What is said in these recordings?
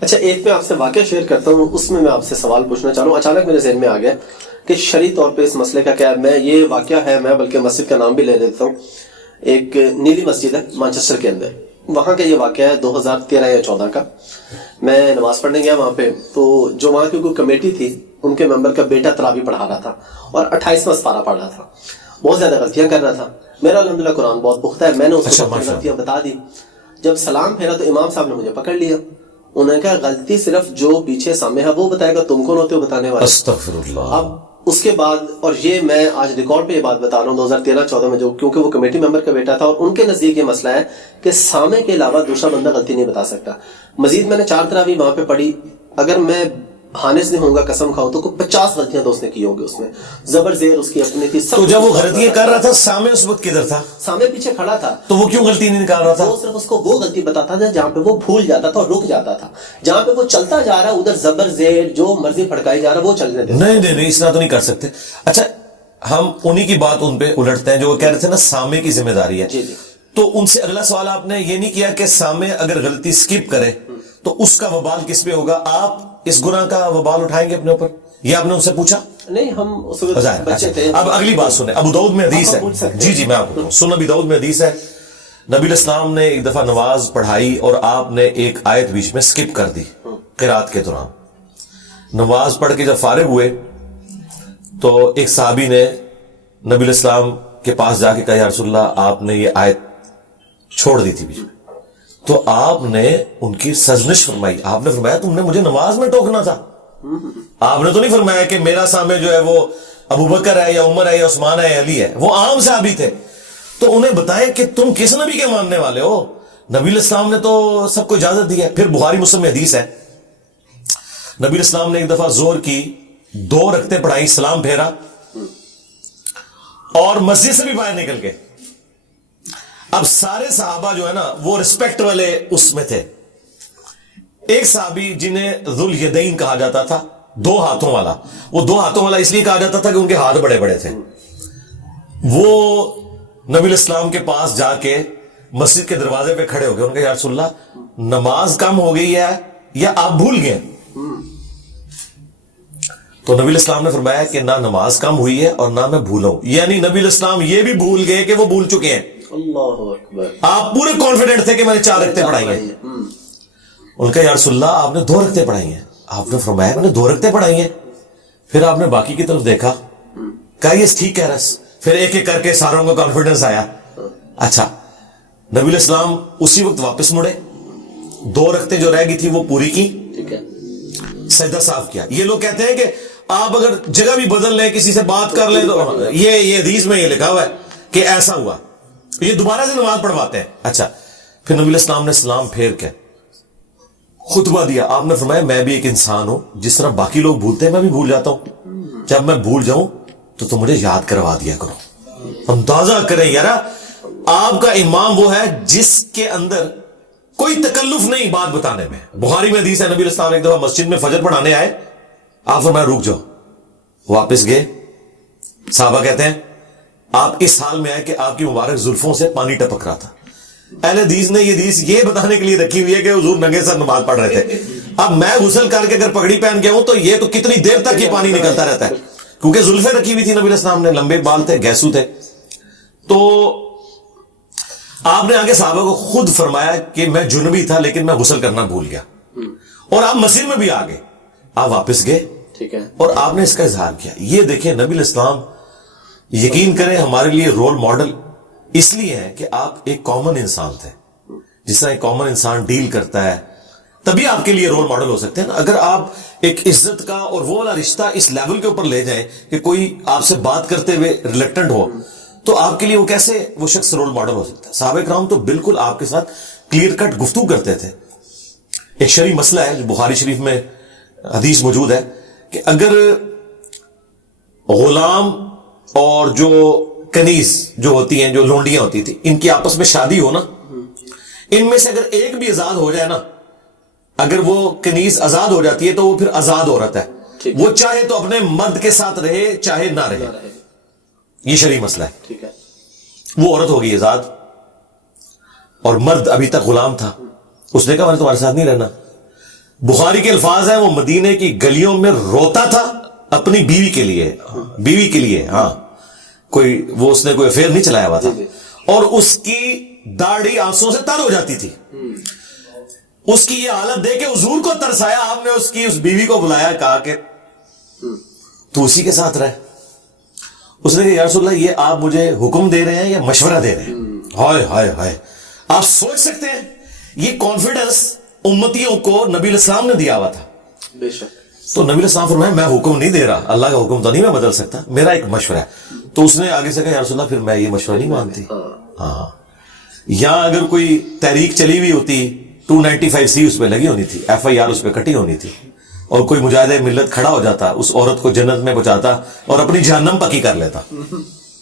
اچھا، ایک میں آپ سے واقعہ شیئر کرتا ہوں، اس میں آپ سے سوال پوچھنا چاہ رہا ہوں. اچانک میرے ذہن میں آ گیا کہ شرعی طور پہ اس مسئلے کا کیا ہے. میں یہ واقعہ ہے، میں بلکہ مسجد کا نام بھی لے دیتا ہوں. ایک نیلی مسجد ہے مانچسٹر کے اندر، وہاں کا یہ واقعہ ہے 2013 یا 14 کا. میں نماز پڑھنے گیا وہاں پہ، تو جو وہاں کی کوئی کمیٹی تھی ان کے ممبر کا بیٹا تراویح پڑھا رہا تھا اور 28واں سپارہ پڑھ رہا تھا. بہت زیادہ غلطیاں کر رہا تھا. میرا الحمدللہ قرآن بہت پختہ ہے، میں نے اس کو غلطیاں بتا دی. جب سلام پھیرا تو امام صاحب نے مجھے پکڑ لیا. انہوں نے کہا غلطی صرف جو پیچھے سامنے ہے وہ بتائے گا، تم کون ہوتے ہو بتانے والے. استغفر اللہ. اب اس کے بعد، اور یہ میں آج ریکارڈ پہ یہ بات بتا رہا ہوں 2013-14 میں، جو کیونکہ وہ کمیٹی ممبر کا بیٹا تھا اور ان کے نزدیک یہ مسئلہ ہے کہ سامع کے علاوہ دوسرا بندہ غلطی نہیں بتا سکتا. مزید میں نے 4 تراویح وہاں پہ پڑھی. اگر میں حانس نہیں ہوں گا قسم کھاؤں تو 50 غلطیاں تو اس نے کی ہوں گی. اس میں زبر زیر اس کی اپنی تھی. تو جب وہ غلطیاں کر رہا تھا سامع اس وقت کدھر تھا؟ سامع پیچھے کھڑا تھا. تو وہ کیوں غلطی نہیں نکال رہا تھا؟ وہ صرف اس کو وہ غلطی بتاتا تھا جہاں پہ وہ بھول جاتا تھا اور رک جاتا تھا. جہاں پہ وہ چلتا جا رہا ہے ادھر زبر زیر جو مرضی پھڑکائی جا رہا ہے وہ چلنے دیتا. نہیں اس طرح تو نہیں کر سکتے. اچھا، ہم انہی کی بات ان پہ الٹتے ہیں جو وہ کہہ رہے تھے نا سامع کی ذمہ داری ہے. جی. تو ان سے اگلا سوال آپ نے یہ نہیں کیا کہ سامع اگر غلطی سکپ کرے تو اس کا وبال کس پہ ہوگا؟ آپ اس گناہ کا وبال اٹھائیں گے اپنے اوپر؟ یہ آپ نے ان سے پوچھا؟ نہیں، ہم اس وقت بچے تھے. اب اگلی بات سنیں. ابو داؤد میں حدیث ہے. جی میں آپ کو سن. ابو داؤد میں حدیث ہے، نبی الاسلام نے ایک دفعہ نماز پڑھائی اور آپ نے ایک آیت بیچ میں سکپ کر دی قرات کے دوران. نماز پڑھ کے جب فارغ ہوئے تو ایک صحابی نے نبی الاسلام کے پاس جا کے کہا یا رسول اللہ آپ نے یہ آیت چھوڑ دی تھی بیچ میں. تو آپ نے ان کی سرزنش فرمائی. آپ نے فرمایا تم نے مجھے نماز میں ٹوکنا تھا. آپ نے تو نہیں فرمایا کہ میرا سامع جو ہے وہ ابو بکر ہے یا عمر ہے یا عثمان ہے یا علی ہے. وہ عام صحابی تھے. تو انہیں بتائے کہ تم کس نبی کے ماننے والے ہو؟ نبی الاسلام نے تو سب کو اجازت دی ہے. پھر بخاری مسلم میں حدیث ہے، نبی الاسلام نے ایک دفعہ زور کی 2 رکعتیں پڑھائی، سلام پھیرا اور مسجد سے بھی باہر نکل گئے. اب سارے صحابہ جو ہے نا وہ رسپیکٹ والے اس میں تھے. ایک صحابی جنہیں ذو الیدین کہا جاتا تھا، 2 ہاتھوں والا. وہ 2 ہاتھوں والا اس لیے کہا جاتا تھا کہ ان کے ہاتھ بڑے بڑے تھے. وہ نبی الاسلام کے پاس جا کے مسجد کے دروازے پہ کھڑے ہو گئے. ان کا یا رسول اللہ نماز کم ہو گئی ہے یا آپ بھول گئے؟ تو نبی الاسلام نے فرمایا کہ نہ نماز کم ہوئی ہے اور نہ میں بھولا ہوں. یعنی نبی الاسلام یہ بھی بھول گئے کہ وہ بھول چکے ہیں. اللہ اکبر. آپ پورے کانفیڈنٹ تھے کہ میں نے 4 رکعتیں پڑھائی ہیں. ان کا یا رسول اللہ آپ نے 2 رکعتیں پڑھائی ہیں. آپ نے فرمایا میں نے 2 رکعتیں پڑھائی ہیں. پھر آپ نے باقی کی طرف دیکھا، کہا یہ ٹھیک کہہ رہا. پھر ایک ایک کر کے ساروں کا کانفیڈنس آیا. اچھا، نبی الاسلام اسی وقت واپس مڑے، 2 رکعتیں جو رہ گئی تھی وہ پوری کی، سجدہ صاف کیا. یہ لوگ کہتے ہیں کہ آپ اگر جگہ بھی بدل لیں، کسی سے بات کر لیں، تو یہ حدیث میں یہ لکھا ہوا ہے کہ ایسا ہوا. یہ دوبارہ سے نماز پڑھواتے ہیں. اچھا، پھر نبی الاسلام نے سلام پھیر کے خطبہ دیا. آپ نے فرمایا میں بھی ایک انسان ہوں، جس طرح باقی لوگ بھولتے ہیں میں بھی بھول جاتا ہوں. جب میں بھول جاؤں تو تم مجھے یاد کروا دیا کرو. اندازہ کریں یار، آپ کا امام وہ ہے جس کے اندر کوئی تکلف نہیں بات بتانے میں. بخاری میں حدیث ہے، نبی الاسلام ایک دفعہ مسجد میں فجر پڑھانے آئے. آپ فرمایا رک جاؤ. واپس گئے. صحابہ کہتے ہیں آپ اس حال میں آئے کہ آپ کی مبارک زلفوں سے پانی ٹپک رہا تھا. اہل حدیث نے یہ حدیث یہ بتانے کے لیے رکھی ہوئی ہے کہ حضور ننگے سر نماز پڑھ رہے تھے. اب میں غسل کر کے اگر پگڑی پہن کے ہوں تو یہ تو کتنی دیر تک یہ پانی نکلتا رہتا ہے، کیونکہ زلفیں رکھی ہوئی تھی نبی الاسلام نے، لمبے بال تھے، گیسو تھے. تو آپ نے آگے صحابہ کو خود فرمایا کہ میں جنبی تھا لیکن میں غسل کرنا بھول گیا. اور آپ مسجد میں بھی آ گئے. آپ واپس گئے اور آپ نے اس کا اظہار کیا. یہ دیکھیں نبی الاسلام یقین کریں ہمارے لیے رول ماڈل اس لیے ہے کہ آپ ایک کامن انسان تھے. جس طرح ایک کامن انسان ڈیل کرتا ہے تبھی آپ کے لیے رول ماڈل ہو سکتے ہیں. اگر آپ ایک عزت کا اور وہ والا رشتہ اس لیول کے اوپر لے جائیں کہ کوئی آپ سے بات کرتے ہوئے ریلیکٹنٹ ہو تو آپ کے لیے وہ کیسے وہ شخص رول ماڈل ہو سکتا ہے. صحابہ کرام تو بالکل آپ کے ساتھ کلیئر کٹ گفتگو کرتے تھے. ایک شرعی مسئلہ ہے جو بخاری شریف میں حدیث موجود ہے کہ اگر غلام اور جو کنیز جو ہوتی ہیں، جو لونڈیاں ہوتی تھی، ان کی آپس میں شادی ہو نا، ان میں سے اگر ایک بھی آزاد ہو جائے نا، اگر وہ کنیز آزاد ہو جاتی ہے تو وہ پھر آزاد عورت ہے. وہ چاہے تو اپنے مرد کے ساتھ رہے چاہے نہ رہے. یہ شرعی مسئلہ ہے. وہ عورت ہوگی آزاد اور مرد ابھی تک غلام تھا. اس نے کہا میں نے تمہارے ساتھ نہیں رہنا. बुखारी के अल्फाज हैं, वो मदीने की गलियों में रोता था अपनी बीवी के लिए, हाँ, कोई वो उसने कोई अफेयर नहीं चलाया हुआ था, और उसकी दाढ़ी आंसुओं से तर हो जाती थी। उसकी ये हालत देख के हुजूर को तरस आया, आपने उसकी उस बीवी को बुलाया, कहा कि तू उसी के साथ रह। उसने कहा या रसूलल्लाह, ये आप मुझे हुक्म दे रहे हैं या मशवरा दे रहे हैं? हाय हाय हाय, आप सोच सकते हैं ये कॉन्फिडेंस उम्मतियों को नबी इस्लाम ने दिया हुआ था। बेशक। तो नबी इस्लाम फरमाया मैं हुक्म नहीं दे रहा, अल्लाह का हुक्म तो नहीं मैं बदल सकता, मेरा एक मशवरा है। तो उसने आगे से कहा या रसूलल्लाह, फिर मैं ये मशवरा नहीं मानती। हाँ, यहां अगर कोई तहरीक चली हुई होती, 295C उस पर लगी होनी थी, FIR उस पर कटी होनी थी, और कोई मुजाहिद मिल्लत खड़ा हो जाता, उस औरत को जन्नत में पहुंचाता और अपनी जहन्नम पक्की कर लेता।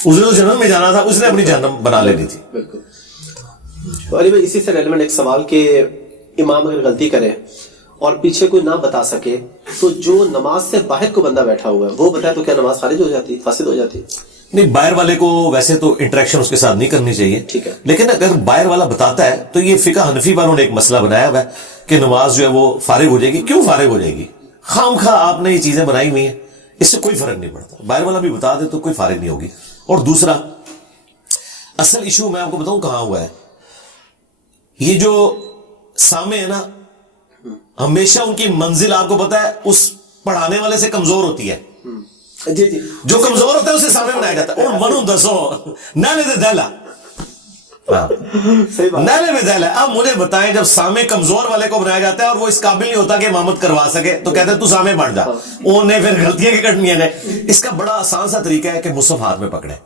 उसने तो जन्नत में जाना था, उसने अपनी जहन्नम बना लेनी थी। बिल्कुल। तो अली भाई, इसी से रेलेवेंट एक सवाल कि इमाम अगर गलती करे और पीछे कोई ना बता सके, तो जो नमाज से बाहर को बंदा बैठा हुआ है वो बताए तो क्या नमाज खारिज हो जाती, फासिद हो जाती? नहीं, बाहर वाले को वैसे तो इंटरेक्शन उसके साथ नहीं करनी चाहिए, ठीक है, लेकिन अगर बाहर वाला बताता है तो ये फिका हनफी वालों ने एक मसला बनाया हुआ है कि नमाज जो है वो फारिग हो जाएगी। क्यों फारिग हो जाएगी? खामखा आपने ये चीजें बनाई हुई हैं, इससे कोई फर्क नहीं पड़ता। बाहर वाला भी बता दे तो कोई फारिग नहीं होगी। और दूसरा असल इशू मैं आपको बताऊं कहां हुआ है, ये जो सामे है ना, हमेशा उनकी मंजिल आपको पता है उस पढ़ाने वाले से कमजोर होती है। जी जी, जो कमजोर होता है उसे सामने बनाया जाता है। और मनु दसो नाले दे दला, सही बात, नाले में दला। अब मुझे बताएं, जब सामे कमजोर वाले को बनाया जाता है और वो इस काबिल नहीं होता कि इमामत करवा सके, तो कहते हैं तू सामे बढ़ जा, उन्हें फिर गलतियां की कटनी है। इसका बड़ा आसान सा तरीका है कि मुसहफ हाथ में पकड़े।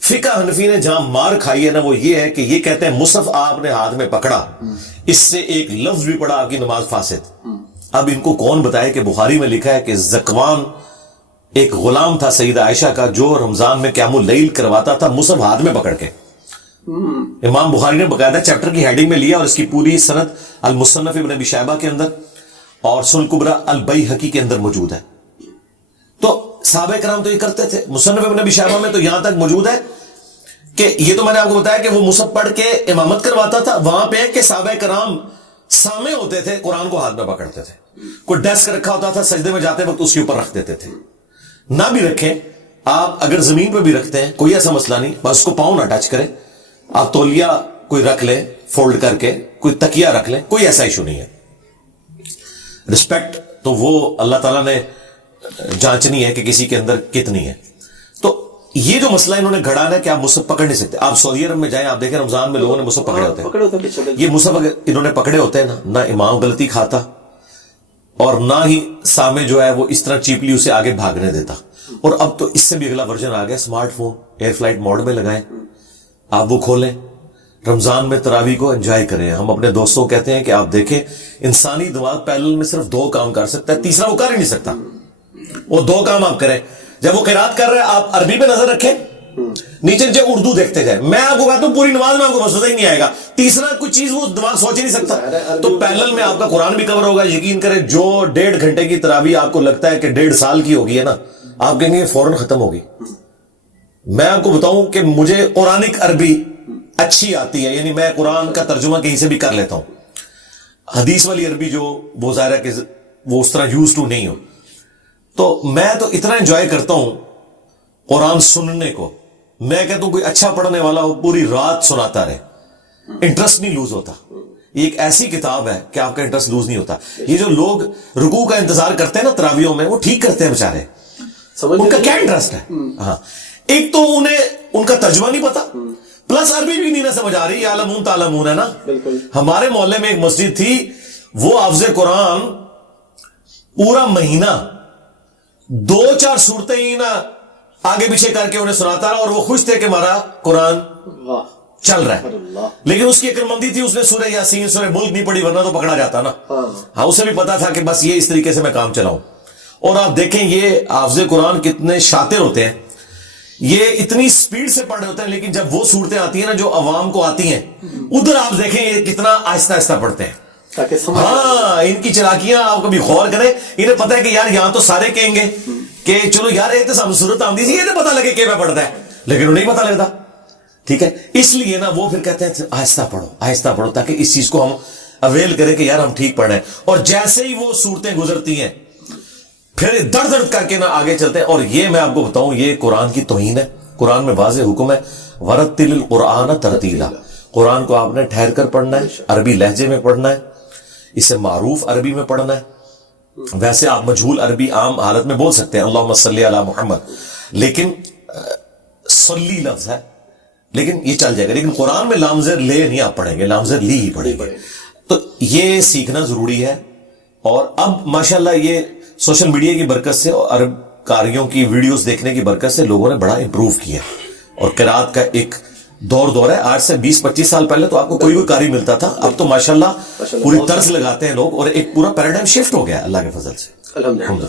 फिका हनफी ने जहां मार खाई है ना, वो ये है कि ये कहते हैं मुसहफ आपने हाथ में पकड़ा, इससे एक लफ्ज भी पड़ा, आपकी नमाज फासिद। अब इनको कौन बताए कि बुखारी में लिखा है कि ज़कवान एक गुलाम था सईदा आयशा का, जो रमजान में क़यामुल लैल करवाता था मुसहफ हाथ में पकड़ के। इमाम बुखारी ने बकायदा चैप्टर की हेडिंग में लिया, और इसकी पूरी सनद अल मुसन्नफ इब्न अबी शैबा के अंदर और सुनन कुबरा अल बैहकी के अंदर मौजूद है। तो सहाबा किराम तो ये करते थे। मुसन्नफ इब्न अबी शैबा में तो यहां तक मौजूद है कि ये तो मैंने आपको बताया कि वो मुसहफ पढ़ के इमामत करवाता था। वहां पे कि सहाबा किराम सामे होते थे, कुरान को हाथ में पकड़ते थे। कोई डेस्क रखा होता था, सजदे में जाते वक्त उसके ऊपर रख देते थे। ना भी रखें, आप अगर जमीन पर भी रखते हैं कोई ऐसा मसला नहीं, बस उसको पाँव ना टच करें। आप तौलिया कोई रख लें फोल्ड करके, कोई तकिया रख लें, कोई ऐसा इशू नहीं है। रिस्पेक्ट तो वो अल्लाह ताला ने जांचनी है कि किसी के अंदर कितनी है। तो ये जो मसला इन्होंने घड़ा है कि आप मुसहफ पकड़ नहीं सकते। आप सऊदी अरब में जाएं, आप देखें रमजान में लोगों ने मुसहफ पकड़े होते हैं। ये मुसहफ अगर इन्होंने पकड़े होते हैं ना इमाम गलती खाता और ना ही सामे जो है वो इस तरह चीपली उसे आगे भागने देता। और अब तो इससे भी अगला वर्जन आ गया, स्मार्टफोन एयर फ्लाइट मोड में लगाएं, आप वो खोलें, रमजान में तरावी को एंजॉय करें। हम अपने दोस्तों को कहते हैं कि आप देखें, इंसानी दिमाग पैरेलल में सिर्फ 2 काम कर सकता है, तीसरा वो कर ही नहीं सकता। वो 2 काम आप करें, जब वो किरात कर रहे हैं आप अरबी पे नजर रखें, नीचे नीचे उर्दू देखते जाए। मैं आपको कहता हूं पूरी नमाज में आपको मसला ही नहीं आएगा। तीसरा कुछ चीज वो दिमाग सोच ही नहीं सकता। तो पैरेलल में आपका कुरान भी कवर होगा। यकीन करें, जो 1.5 घंटे की तरावी आपको लगता है कि 1.5 साल की होगी है ना, आप कहेंगे फौरन खत्म होगी। मैं आपको बताऊं कि मुझे कुरानिक अरबी अच्छी आती है, यानी मैं कुरान का तर्जुमा कहीं से भी कर लेता हूं। हदीस वाली अरबी जो वो ज़ाहिर है कि वो उस तरह यूज टू नहीं हो, तो मैं तो इतना एंजॉय करता हूं कुरान सुनने को। मैं कहता हूं कोई अच्छा पढ़ने वाला हो, पूरी रात सुनाता रहे, इंटरेस्ट नहीं लूज होता। ये एक ऐसी किताब है कि आपका इंटरेस्ट लूज नहीं होता। ये जो लोग रुकू का इंतजार करते हैं ना तरावियों में, वो ठीक करते हैं बेचारे, उनका क्या इंटरेस्ट है। हाँ, एक तो उन्हें उनका तर्जुमा नहीं पता, प्लस अरबी भी नहीं ना समझ आ रही। यालमून तालमून है ना। हमारे मोहल्ले में एक मस्जिद थी, वो हाफिज़े कुरान पूरा महीना 2-4 सूरतें ही ना आगे पीछे करके उन्हें सुनाता रहा, और वो खुश थे कि हमारा कुरान चल रहा है। लेकिन उसकी अक्लमंदी थी, उसने सूरह यासीन सूरह मुल्क नहीं पढ़ी, वरना तो पकड़ा जाता ना। हाँ, उसे भी पता था कि बस ये इस तरीके से मैं काम चलाऊं। और आप देखें ये हाफिज़े कुरान कितने शातिर होते हैं, ये इतनी स्पीड से पढ़ रहे होते हैं, लेकिन जब वो सूरतें आती हैं ना जो अवाम को आती हैं, उधर आप देखें ये कितना आहिस्ता आहिस्ता पढ़ते हैं। हाँ, इनकी चलाकियां आप कभी गौर करें। इन्हें पता है कि यार यहां तो सारे कहेंगे कि चलो यार ये तो सब सूरत आती थी, ये तो पता लगे क्या पढ़ता है, लेकिन उन्हें नहीं पता लगता। ठीक है, इसलिए ना वो फिर कहते हैं आहिस्ता पढ़ो, ताकि इस चीज को हम अवेल करें कि यार हम ठीक पढ़ रहे हैं, और जैसे ही वो सूरतें गुजरती हैं फिर दर्द दर्द करके ना आगे चलते हैं। और ये मैं आपको बताऊं, ये कुरान की तौहीन है। कुरान में वाज़ेह हुक्म है, वरत्तिलिल कुरान तरतीला, कुरान को आपने ठहर कर पढ़ना है, अरबी लहजे में पढ़ना है, इसे मारूफ अरबी में पढ़ना है। वैसे आप मजहूल अरबी आम हालत में बोल सकते हैं, अल्लाहुम्मा सल्ली अला मुहम्मद, लेकिन सल्ली लफ्ज है, लेकिन ये चल जाएगा। लेकिन कुरान में लामज़ेर ले नहीं आप पढ़ेंगे, लामज़ेर ली ही पढ़ेंगे। तो ये सीखना जरूरी है। और अब माशाल्लाह ये सोशल मीडिया की बरकत से और अरब कारियों की वीडियोस देखने की बरकत से लोगों ने बड़ा इंप्रूव किया, और किरात का एक दौर है। आज से 20-25 साल पहले तो आपको कोई कारी मिलता था, अब तो माशाल्लाह पूरी तर्ज लगाते हैं लोग, और एक पूरा पैराडाइम शिफ्ट हो गया अल्लाह के फजल से। अल्हम्दुलिल्लाह।